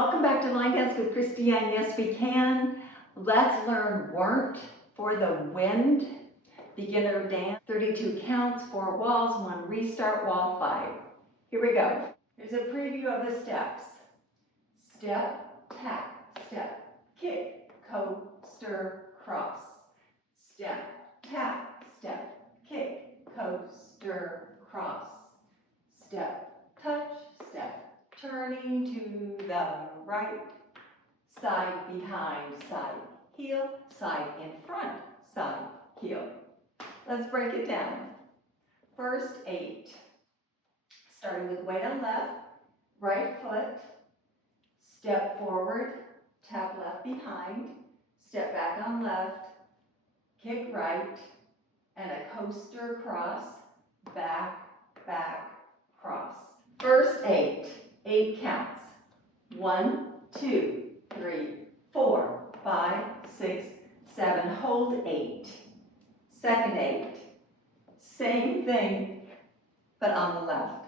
Welcome back to Line Dance with Christiane. Yes, we can. Let's learn weren't for the wind. Beginner dance. 32 counts, 4 walls, 1 restart, wall 5. Here we go. Here's a preview of the steps. Step, tap, step, kick, coaster, cross. Step, tap, step, kick, coaster, cross. Step, touch, step. Turning to the right, side behind, side heel, side in front, side heel. Let's break it down. First 8. Starting with weight on left, right foot, step forward, tap left behind, step back on left, kick right, and a coaster cross, back, back, cross. First 8. 8 counts. 1, 2, 3, 4, 5, 6, 7. Hold 8. Second 8. Same thing, but on the left.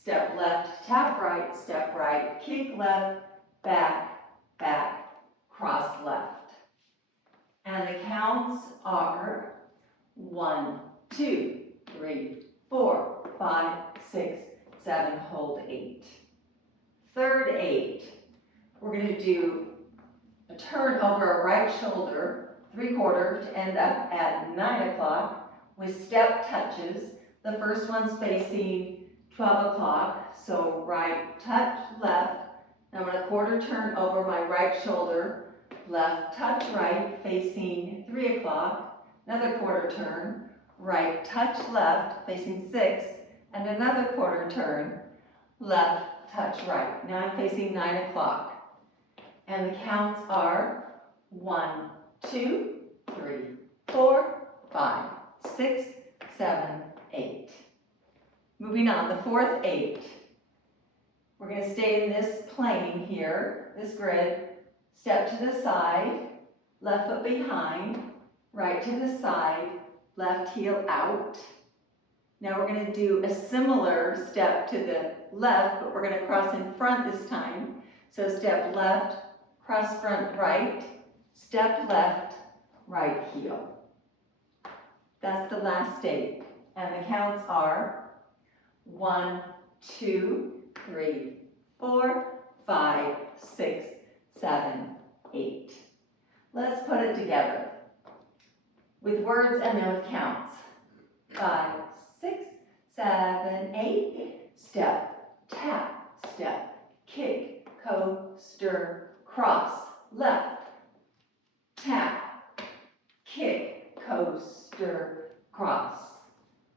Step left, tap right, step right, kick left, back, back, cross left. And the counts are 1, 2, 3, 4, 5, 6, 7, hold 8. Third 8, we're going to do a turn over a right shoulder, 3/4 to end up at 9 o'clock with step touches. The first one's facing 12 o'clock, so right touch, left. Now I'm going to quarter turn over my right shoulder, left touch right, facing 3 o'clock. Another quarter turn, right touch left, facing 6. And another quarter turn, left, touch right. Now I'm facing 9 o'clock. And the counts are 1, 2, 3, 4, 5, 6, 7, 8. Moving on, the fourth 8. We're going to stay in this plane here, this grid. Step to the side, left foot behind, right to the side, left heel out. Now we're going to do a similar step to the left, but we're going to cross in front this time. So step left, cross front right, step left, right heel. That's the last 8. And the counts are 1, 2, 3, 4, 5, 6, 7, 8. Let's put it together with words and then with counts. 5, 6, 7, 8. Step, tap, step, kick, coaster, cross, left, tap, kick, coaster, cross,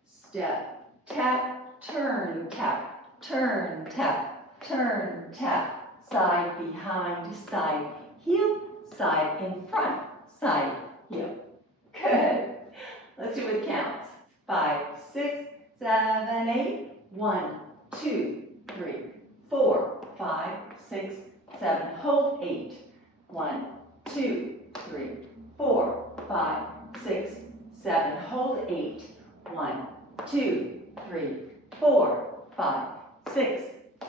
step, tap, turn, tap, turn, tap, turn, tap, side behind, side heel, side in front, side heel. Good. Let's do it with counts. 5, 6, 7, 8. 1, 2, 3, 4, 5, 6, 7. Hold 8. 1, 2, 3, 4, 5, 6, 7. Hold 8. 1, 2, 3, 4, 5, 6,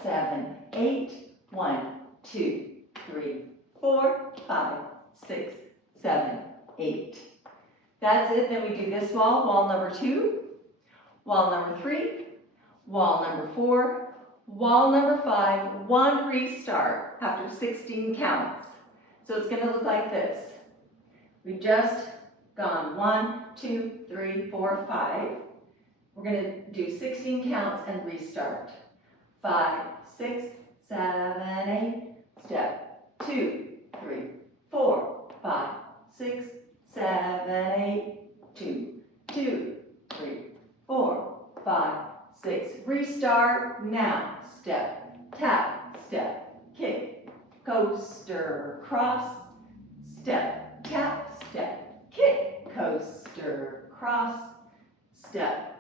7, 8. 1, 2, 3, 4, 5, 6, 7, 8. That's it. Then we do this wall, wall number 2, wall number 3, wall number 4, wall number 5, 1 restart after 16 counts. So it's going to look like this. We've just gone 1, 2, 3, 4, 5. We're going to do 16 counts and restart. 5, 6, 7, 8. Step 2, 3, 4, 5, 6, 7, 8. 2, 2, 3, 4, 5, 6. Restart now. Step, tap, step, kick, coaster, cross, step, tap, step, kick, coaster, cross, step,